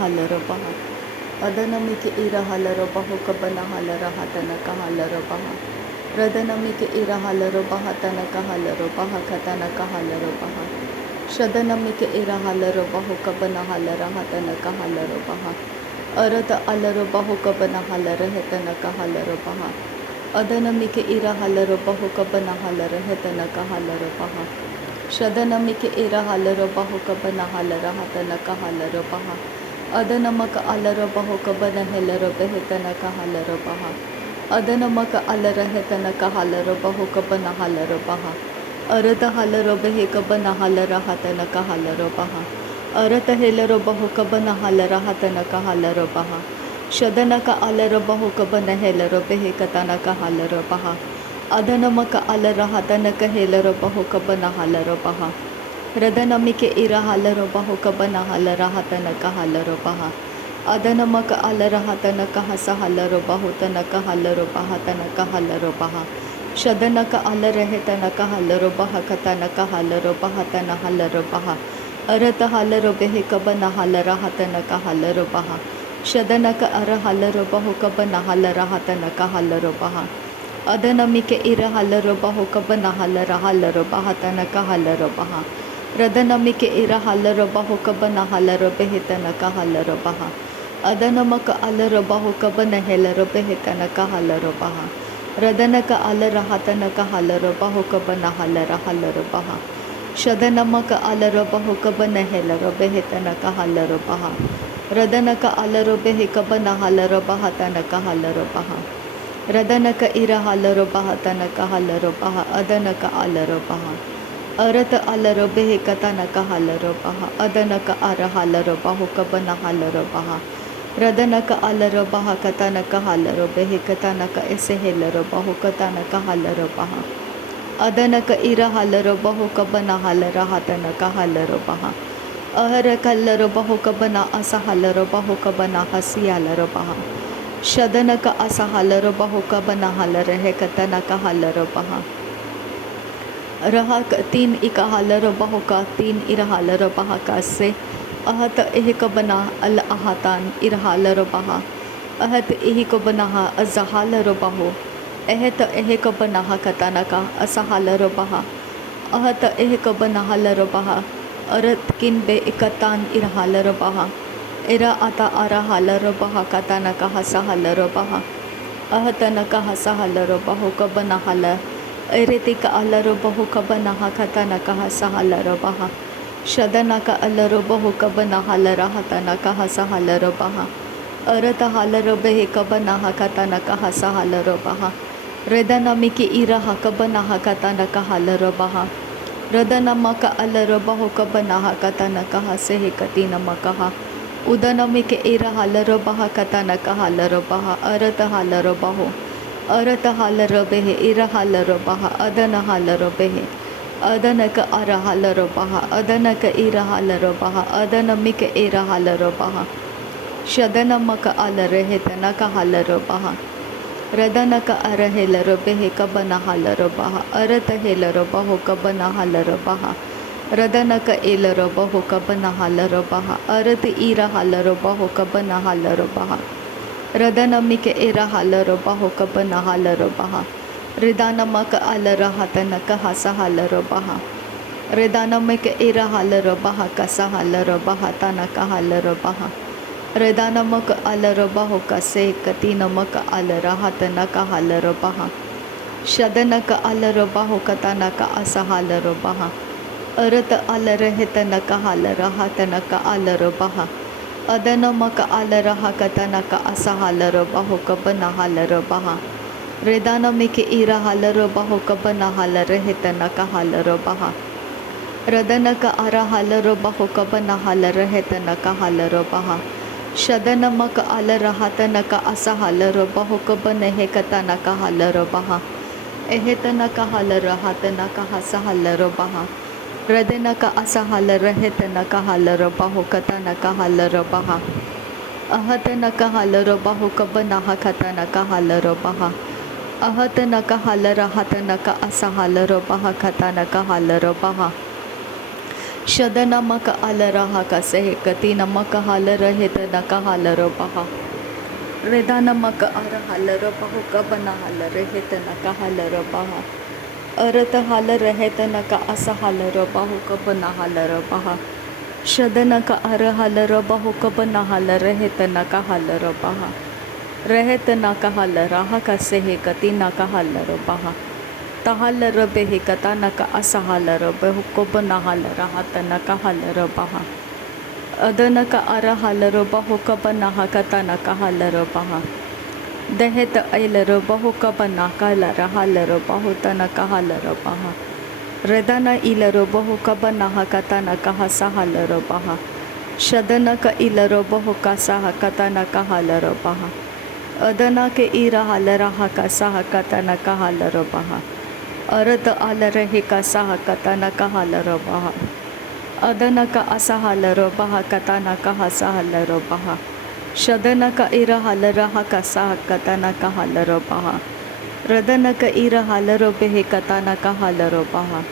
halaro baha. Adanamike ira halaro baho kabana halara hatana kahalaro baha. Radanamike ira halaro baha tana kahalaro baha katana kahalaro baha. Shadanamike ira halaro baho kabana halara hatana kahalaro baha. Arata alaro baho kabana halara hetana kahalaro baha. Adanamike ira halaro baho kabana halara hetana kahalaro baha. Shadanamike ira halaro baho kabana halara hatana kahalaro baha. Adanamaka alara baho kabana helaro behetana kahalaro baha. Adanamaka alara hetana kahalaro baho kabana halaro baha. Arata halaro behe kabana halara hatana kahalaro baha. Arata helaro baho kabana halara hatana kahalaro baha. Shadanaka alara baho kabana helaro behe katana kahalaro baha. Adanamaka alara hatana kahelaro baho kabana halaro baha. Radanamike ira halaro baho kabana halara hatana kahalaro baha. Adanamaka alara hatana kahasa halaro baho tana kahalaro baha tana kahalaro baha. Shadanaka alara hetana kahalaro baha katana kahalaro baha tana halaro baha. Arata halaro behe kabana halara hatana kahalaro baha. Shadanaka ara halaro baho kabana halara hatana kahalaro baha. Adanamike ira halaro baho kabana halara halaro baha tana kahalaro baha. Radanamike ira halaro baho kabana halaro behetana kahalaro baha. Adanamaka alara baho kabana helaro behetana kahalaro baha. Radanaka alara hatana kahalaro baho kabana halara halaro baha. Shadanamaka alara baho kabana helaro behetana kahalaro baha. Radanaka alaro behe kabana halaro baha tana kahalaro baha. Radanaka ira halaro baha tana kahalaro baha. Adanaka alaro baha. Arata alaro behe katana kahalaro baha. Adanaka ara halaro baho kabana halaro baha. Radanaka alaro baha katana kahalaro behe katana ka ese helaro baho katana kahalaro baha. Adanaka ira halaro baho kabana halara hatana kahalaro baha. Ahara kallaro baho kabana asa halaro baho kabana hasiyalaro baha. Shadanaka asa halaro baho kabana halara hekatana kahalaro baha. Raha तीन इका हालरो बाहो का तीन इरा हालरो बाहा का से अहत एह को बना अल अहातान इरा हालरो बाहा अहत एह को बना अजहालरो बाहो अहत एह को बना कताना का असहालरो बाहा अहत एह को बना हालरो बाहा अरत किन बे इकतान इरा हालरो बाहा इरा आता आरा हालरो बाहा कताना का हसहालरो बाहा अहत न का हसहालरो बाहो को बना हाला एरेतिका अलरो बहु कबना हकतना कहा सहलरो बहा शदना का अलरो बहु कबना हलरा हतना कहा सहलरो बहा अरत हलरो बेहे कबना हकतना कहा सहलरो बहा रदनमिकी इरा हकबना हकतना कहा लरो बहा रदनमक अलरो बहु कबना हकतना कहा से कतिनम कहा उदनमिके इरा हलरो बहा कतना कहा लरो बहा अरत हलरो बहु अरत हालरो बेहे इरा हालरो बहा अदन हालरो बेहे अदनक अरा हालरो बहा अदनक इरा हालरो बहा अदनमिक इरा हालरो बहा शदनमक अलरे हेतनक हालरो बहा रदनक अर हेलरो बेहे कबना हालरो बहा अरत हेलरो बहो कबना हालरो बहा रदनक एलरो बहो कबना हालरो बहा अरत इरा हालरो बहो कबना हालरो बहा रदनमिके इरा हालरो बाहो कबना हालरो बहा रिदानमक अलरा हतनक हसा हालरो बहा रिदानमिके इरा हालरो बहा कसा हालरो बहा तनक हालरो बहा रिदानमक अलरो बाहो कसे कतिनमक अलरा हतनक हालरो बहा शदनक अलरो बाहो कतनक असा हालरो बहा अरत अलर हेतनक हालरा हतनक अलरो बहा अदनमक आलरा हकतनक असा हालरो बाहो कबना हालरो बहा रेदानमिके इरा हालरो बाहो कबना हालर हेतनक हालरो बहा रदनक अरा हालरो बाहो कबना हालर हेतनक हालरो बहा शदनमक आलरा हतनक असा हालरो बाहो कबन हेकतनक हालरो बहा एहेतनक हालरो हतनक हसा हालरो बहा रदनक असा हालर हेतनक हालरो बाहो कतनक हालरो बहा अहतनक हालरो बाहो कबना हकतनक हालरो बहा अहतनक हालर हतनक असा हालरो बहा कतनक हालरो बहा शद नमक आल रहा का सहे कती नमक हाल रहे त नका हाल र पहा रेदा नमक आर हाल र पाहु कब न हाल रहे त नका हाल र पहा अरत हाल रहे त नका अस हाल र पाहु कब न हाल र पहा शद नका आर हाल र बहु कब न हाल रहे त नका हाल र पहा रहे त नका हाल राहा का सहे कती नका हाल र पहा तहाल र बेहे कता नका असहाल र बहु कोब नहाल रहा त नका हाल र पहा अदन का आर हाल र बहु कब नहा कता नका हाल र पहा दहे त ऐल र बहु कब नाका ल हाल र बहु त नका हाल र पहा रदन इल र बहु कब नहा कता नका हसहाल र पहा शदन का इल र बहु का सहा कता नका हाल र पहा अदना के इर हाल रहा का सहा कता नका हाल र पहा अरत आल रहे का सहा कता न कहाल र बहा अदन का असहाल र बहा कता न कहा सहाल र बहा शदन का इर हाल रहा का सहा कता न कहाल र बहा रदन का इर हाल र बेहे कता न कहाल र बहा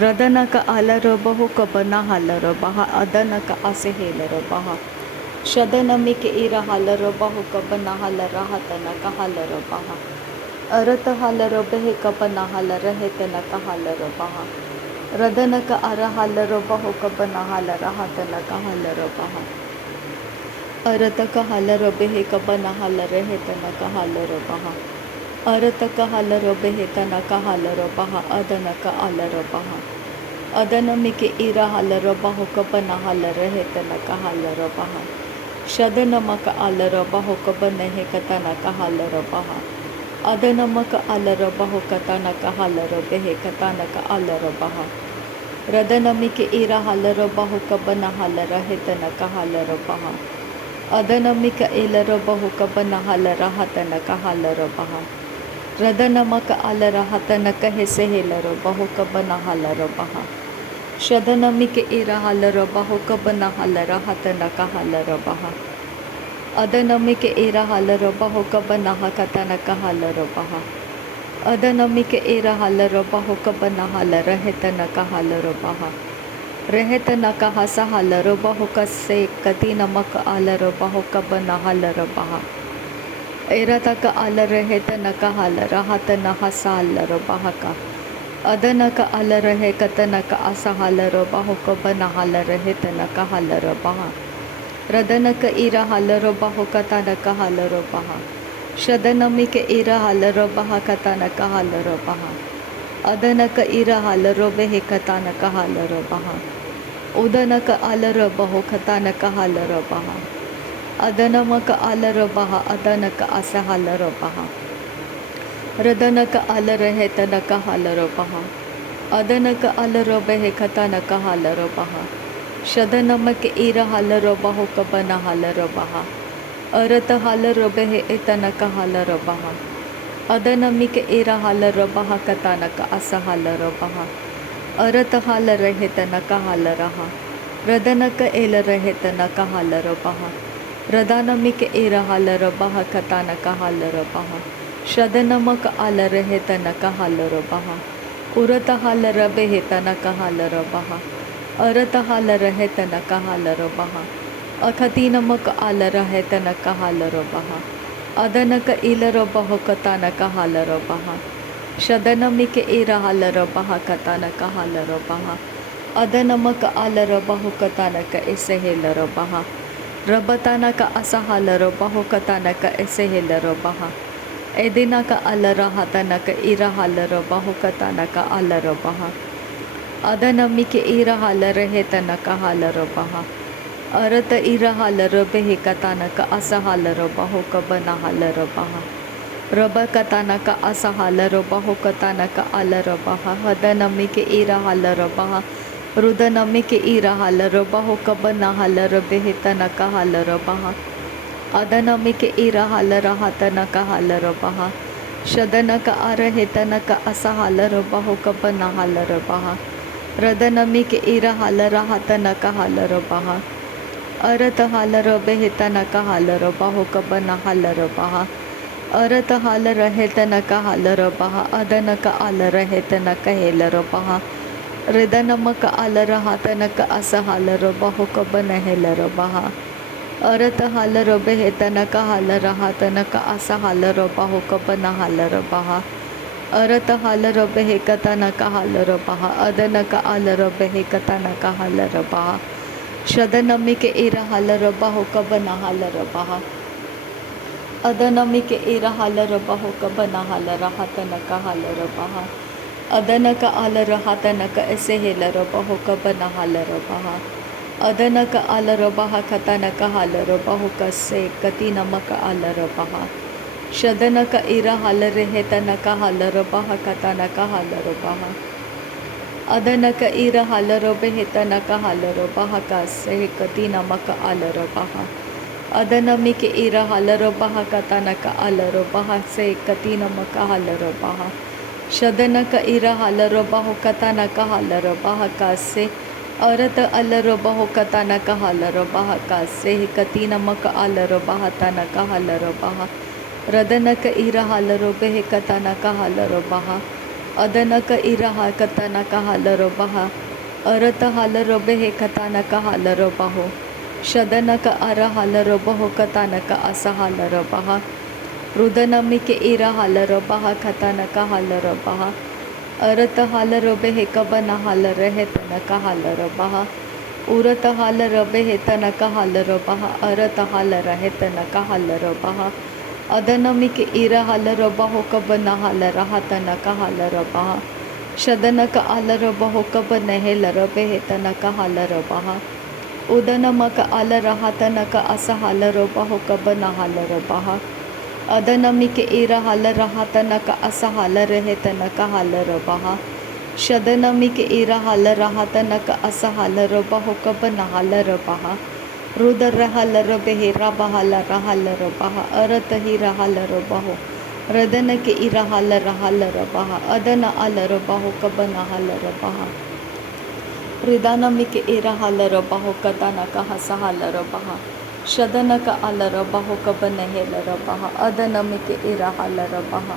रदन का आल र बहु कब न हाल र बहा अदन का असे हेल र बहा शदन में के इर हाल र बहु कब न हाल रहा त न कहाल र बहा अरत हाल र बेहे कब न हाल रहे त न कहाल र बहा रदन का अर हाल र बहु कब न हाल रहा त न कहाल र बहा अरत का हाल र बेहे कब न हाल रहे त न कहाल र बहा अरत का हाल र बेहे त न कहाल र बहा अदन का आल र बहा अदन में के इर हाल र बहु कब न हाल रहे त न कहाल र बहा शदन मक आल र बहु कब नहे कता न कहाल र बहा अदन मक आल र बहु कता न कहाल र बेहे कता न का आल र बहा रदन में के इर हाल र बहु कब न हाल रहे त न कहाल र बहा अदन में के इल र बहु कब न हाल रहा त न कहाल र बहा रदन मक आल रहा त न कहे सहेल र बहु कब न हाल र बहा शदन में के इर हाल र बहु कब न हाल रहा त न कहाल र बहा अदन में के इर हाल र बहु कब नहा कता न कहाल र बहा अदन में के इर हाल र बहु कब न हाल रहे त न कहाल र बहा रहे त न कहा सहाल र बहु कसे कति नमक आल र बहु कब न हाल र बहा एरा तक आल रहे त न कहाल रहा त न हसाल र बहा का अदन का आल रहे कत न का असहाल र बहु कब न हाल रहे त न कहाल र बहा रदन का इर हाल र बहु कता न कहाल र बहा शदन में के इर हाल र बहा कता न कहाल र बहा अदन का इर हाल र बेहे कता न कहाल र बहा उदन का आल र बहु कता न कहाल र बहा अदन म का आल र बहा अदन का असहाल र बहा रदन का आल रहे त न कहाल र बहा अदन का आल र बेहे कता न कहाल र बहा शदन म के इर हाल र बहु कब न हाल र बहा अरत हाल र बेहे एत न कहाल र बहा अदन में के इर हाल र बहा कता न का असहाल र बहा अरत हाल रहे त न कहाल रहा रदन का एल रहे त न कहाल र बहा रदन में के इर हाल र बहा कता न कहाल र बहा शदन म का आल रहे त न कहाल र बहा उरत हाल र बेहे त न कहाल र बहा अरत हाल रहे त न कहाल र बहा अखती नमक आल रहे त न कहाल र बहा अदन का इल र बहु कता न कहाल र बहा शदन में के इर हाल र बहा कता न कहाल र बहा अदन म का आल र बहु कता न का ऐसे हेल र बहा रबता न का असहाल र बहु कता न का ऐसे हेल र बहा एदिना का आल रहा त न का इर हाल र बहु कता न का आल र बहा अदन में के इर हाल रहे त न कहाल र बहा अरत इर हाल र बेहे कता न का असहाल र बहु कब न हाल र बहा रब कता न का असहाल र बहु कता न का आल र बहा हदन में के इर हाल र बहा रुदन में के इर हाल र बहु कब न हाल र बेहे त न कहाल र बहा अदन में के इर हाल रहा त न कहाल र बहा शदन का आ रहे त न का असहाल र बहु कब न हाल र बहा रदन में के इर हाल रहा त न कहाल र बहा अरत हाल र बेहे त न कहाल र बहु कब न हाल र बहा अरत हाल रहे त न कहाल र बहा अदन का आल रहे त न कहेल र बहा Ridanamaka alara hatanaka asahalara bahuka banahelara baha. Arata halara behetanaka halara hatanaka asahalara bahuka banahalara baha. Arata halara behekatanaka halara baha. Adanaka alara behekatanaka halara baha. Shadanamike ira halara bahuka banahalara baha. Adanamike ira halara bahuka banahalara hatanaka halara baha. Adanaka alara hatanaka esehelara bahuka banahalara baha. Adanaka alara baha katanaka halara bahuka se katinamaka alara baha. Shadanaka ira halare hetanaka halara baha katanaka halara baha. Adanaka ira halara behetanaka halara baha ka se katinamaka alara baha. Adanamike ira halara baha katanaka alara baha se katinamaka halara baha. Shadanaka ira halara bahu katanaka halara baha kase arata alara bahu katanaka halara baha kase katinamaka alara baha tanaka halara baha radanaka ira halara behe katanaka halara baha adanaka ira ha katanaka halara baha arata halara behe katanaka halara bahu shadanaka ara halara bahu katanaka asa halara baha Rudanamike ira halara baha katanaka halara baha arata halara behe kabana halara hetanaka halara baha urata halara behe tanaka halara baha arata halara hetanaka halara baha adanamike ira halara baho kabana halara hatanaka halara baha shadanaka alara baho kabana helara behe tanaka halara baha udanamaka alara hatanaka asa halara baho kabana halara baha Adanamike ira halara hatanaka asa halara hetanaka halara baha. Shadanamike ira halara hatanaka asa halara baho kabana halara baha. Rudara halara behera bahalara halara baha. Aratahira halara baho. Radanake ira halara halara baha. Adana alara baho kabana halara baha. Ridanamike ira halara baho katanaka hasa halara baha. Shadanaka alara baho kabana helara baha adanamike ira halara baha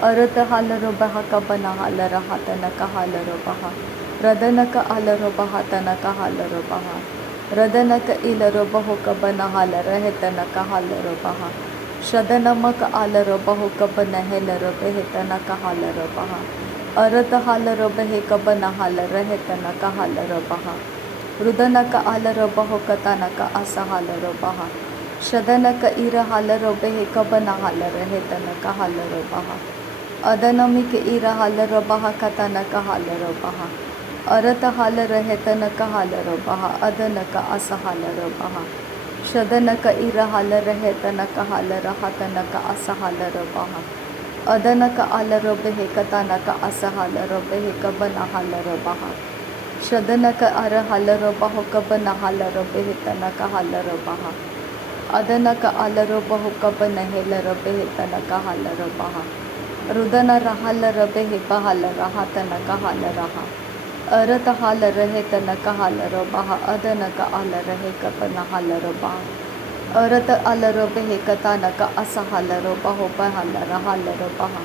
arata halara baha kabana halara hatanaka halara baha radanaka alara baha tanaka halara baha radanaka ilara baho kabana halara hetanaka halara baha shadanamaka alara baho kabana helara behetanaka halara baha arata halara behe kabana halara hetanaka halara baha Rudanaka alara baho katanaka asa halara baha. Shadanaka ira halara behe kabana halara hetanaka halara baha. Adanamike ira halara baha katanaka halara baha. Arata halara hetanaka halara baha. Adanaka asa halara baha. Shadanaka ira halara hetanaka halara hatanaka asa halara baha. Adanaka alara behe katanaka asa halara behe kabana halara baha. Shadanaka ara halara baho kabana halara behetanaka halara baha. Adanaka alara baho kabana helara behetanaka halara baha. Rudana rahalara behe bahalara hatanaka halara ha. Arata halara hetanaka halara baha. Adanaka alara he kabana halara baha. Arata alara behe katanaka asa halara baho bahalara halara baha.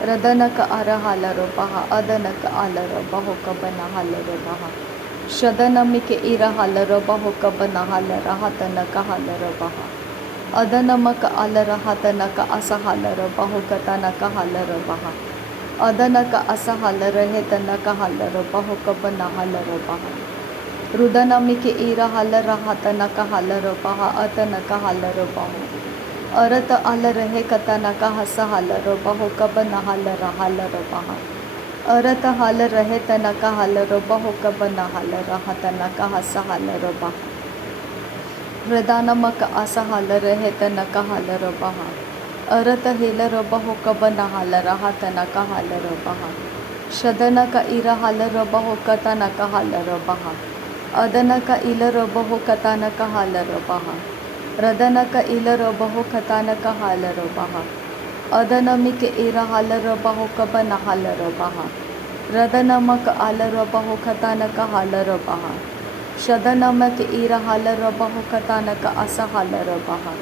Radanaka ara halara baha adanaka alara baho kabana halara baha shadanamike ira halara baho kabana halara hatanaka halara baha adanamaka alara hatanaka asa halara baho katanaka halara baha adanaka asa halara hetanaka halara baho kabana halara baha rudanamike ira halara hatanaka halara baha atanaka halara baho Arata alara he katanaka hasa halara baho kabana halara halara baha. Arata halara he tanaka halara baho kabana halara hatanaka hasa halara baha. Radanamaka asa halara he tanaka halara baha. Arata helara baho kabana halara hatanaka halara baha. Shadanaka ira halara baho katanaka halara baha. Adanaka ilara baho katanaka halara baha. Radanaka ilara baho katanaka halara baha. Adanamike ira halara baho kabana halara baha. Radanamaka alara baho katanaka halara baha. Shadanamake ira halara baho katanaka asa halara baha.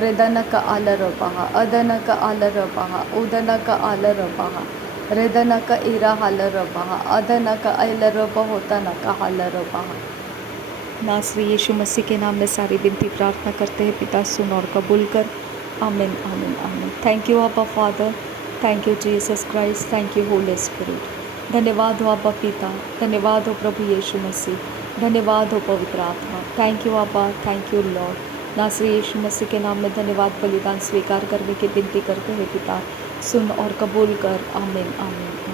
Redanaka alara baha. Adanaka alara baha. Udanaka alara baha. रेदना का इरा हाल रबा अदना का अल रबा होता न का हाल रबा। नासरी यीशु मसीह के नाम में सारी विनती प्रार्थना करते हैं पिता, सुन और कबूल कर। आमीन आमीन आमीन। थैंक यू अब्बा father, thank you Jesus Christ, thank you Holy spirit. धन्यवाद हो अब्बा पिता, धन्यवाद हो प्रभु यीशु मसीह, धन्यवाद हो पवित्र आत्मा। थैंक यू अब्बा, थैंक यू लॉर्ड। नासरी यीशु मसीह के नाम में धन्यवाद बलिदान स्वीकार करने की विनती करते हैं पिता, सुन और कबूल कर। आमीन आमीन।